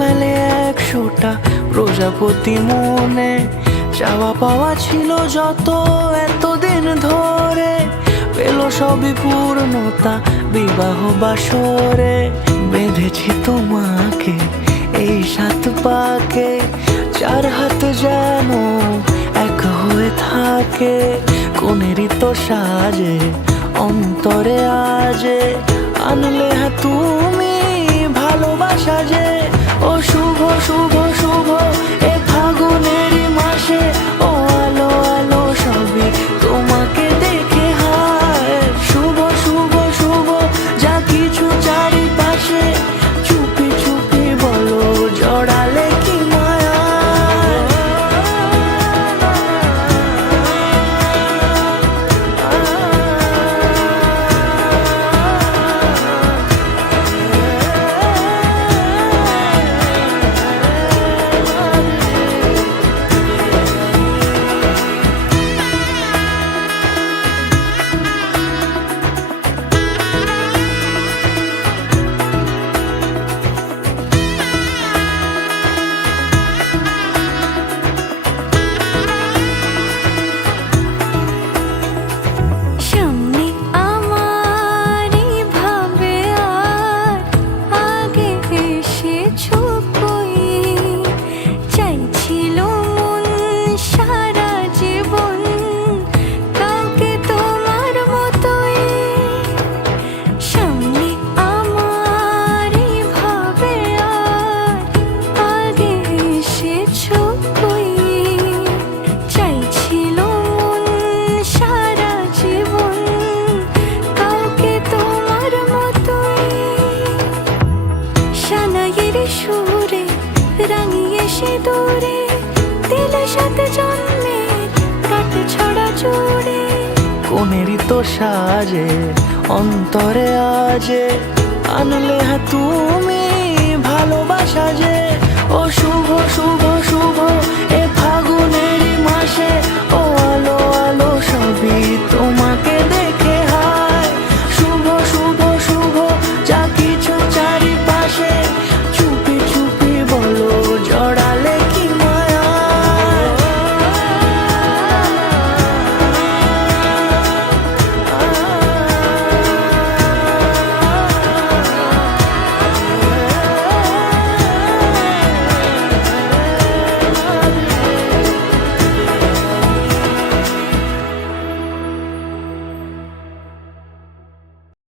মেলে 100টা প্রজাপতি মনে, চাওয়া পাওয়া ছিল যত এতদিন ধরে, পেল সবই পূর্ণতা বিবাহ বাসরে। বেঁধেছি তোমাকে এই 7 পাকে, 4 হাত যেন এক হয়ে থাকে। কোনেরই তো সাজে অন্তরে আজে, আনলে তুমি ভালোবাসা যে। ও শুভ শুভ শুভ এ ফাগুনেরই মাসে, ও আলো আলো সবই তোমাকে দেখে হায়। শুভ শুভ শুভ যা কিছু চারিপাশে, চুপি চুপি বলো জড়ালে কি মায়া। সুরে রাঙিয়ে সে দূরে, দিলে 7 জন্মের কাট ছড়া জোড়ে। কোনেরই তো সাজে অন্তরে আজে, আনলে তুমি ভালোবাসা যে। ও শুভ শুভ শুভ এ